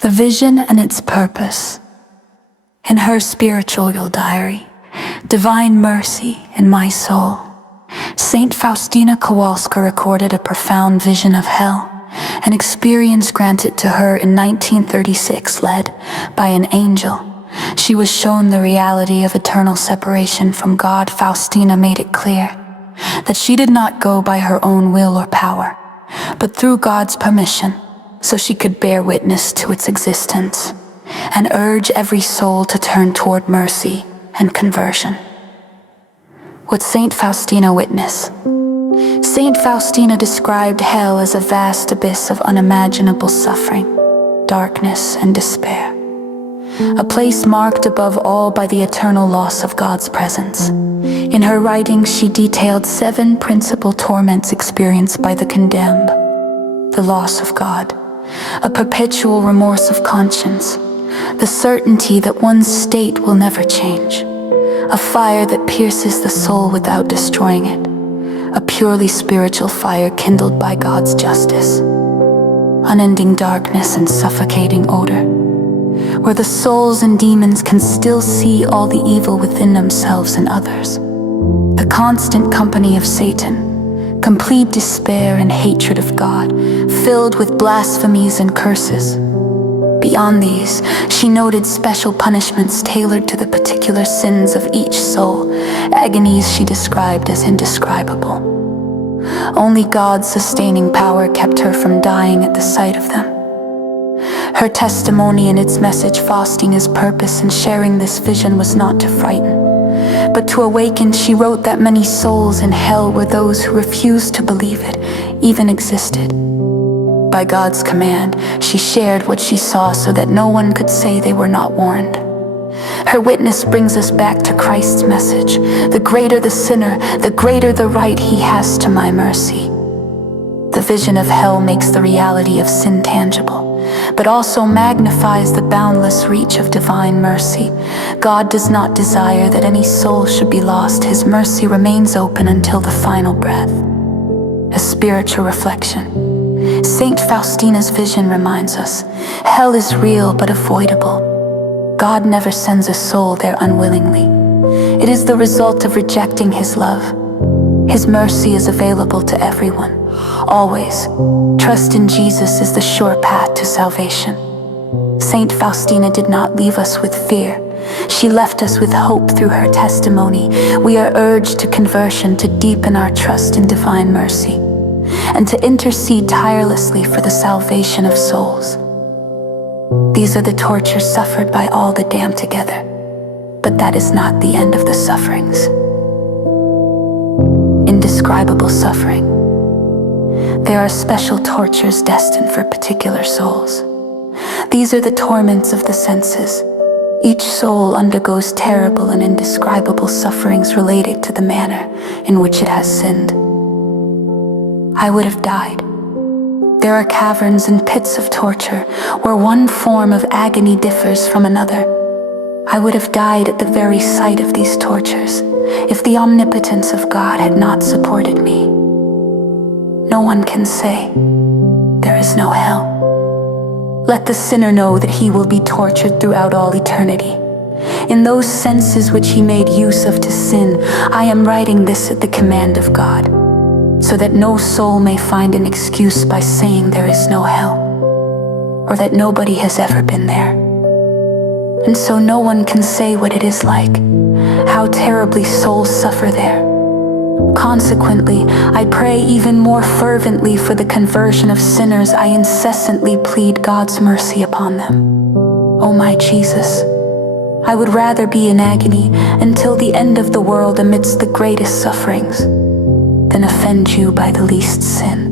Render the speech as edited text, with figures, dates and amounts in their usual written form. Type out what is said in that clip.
The vision and its purpose. In her spiritual diary, Divine Mercy in My Soul, Saint Faustina Kowalska recorded a profound vision of hell, an experience granted to her in 1936 led by an angel. She was shown the reality of eternal separation from God. Faustina made it clear that she did not go by her own will or power, but through God's permission, so she could bear witness to its existence and urge every soul to turn toward mercy and conversion. What Saint Faustina witnessed? Saint Faustina described hell as a vast abyss of unimaginable suffering, darkness, and despair. A place marked above all by the eternal loss of God's presence. In her writings, she detailed 7 principal torments experienced by the condemned: the loss of God, a perpetual remorse of conscience, the certainty that one's state will never change, a fire that pierces the soul without destroying it, a purely spiritual fire kindled by God's justice, unending darkness and suffocating odor, where the souls and demons can still see all the evil within themselves and others, the constant company of Satan, complete despair and hatred of God, filled with blasphemies and curses. Beyond these, she noted special punishments tailored to the particular sins of each soul, agonies she described as indescribable. Only God's sustaining power kept her from dying at the sight of them. Her testimony and its message, Faustina's purpose in sharing this vision, was not to frighten, but to awaken. She wrote that many souls in hell were those who refused to believe it even existed. By God's command, she shared what she saw so that no one could say they were not warned. Her witness brings us back to Christ's message: the greater the sinner, the greater the right he has to my mercy. The vision of hell makes the reality of sin tangible, but also magnifies the boundless reach of divine mercy. God does not desire that any soul should be lost. His mercy remains open until the final breath. A spiritual reflection. Saint Faustina's vision reminds us, hell is real but avoidable. God never sends a soul there unwillingly. It is the result of rejecting His love. His mercy is available to everyone, always. Trust in Jesus is the sure path to salvation. Saint Faustina did not leave us with fear. She left us with hope through her testimony. We are urged to conversion, to deepen our trust in divine mercy, and to intercede tirelessly for the salvation of souls. These are the tortures suffered by all the damned together, but that is not the end of the sufferings. Indescribable suffering. There are special tortures destined for particular souls. These are the torments of the senses. Each soul undergoes terrible and indescribable sufferings related to the manner in which it has sinned. I would have died. There are caverns and pits of torture where one form of agony differs from another. I would have died at the very sight of these tortures if the omnipotence of God had not supported me. No one can say there is no hell. Let the sinner know that he will be tortured throughout all eternity. In those senses which he made use of to sin, I am writing this at the command of God, so that no soul may find an excuse by saying there is no hell, or that nobody has ever been there. And so no one can say what it is like, how terribly souls suffer there. Consequently, I pray even more fervently for the conversion of sinners. I incessantly plead God's mercy upon them. O my Jesus, I would rather be in agony until the end of the world amidst the greatest sufferings than offend you by the least sin.